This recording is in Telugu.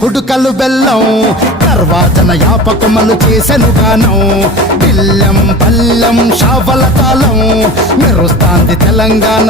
కుడుకలు బెల్లం తర్వాతన యాపకమలు చేసెను గానం బిల్లం పల్లం షావల తాళం మెరుస్తాంది తెలంగాణ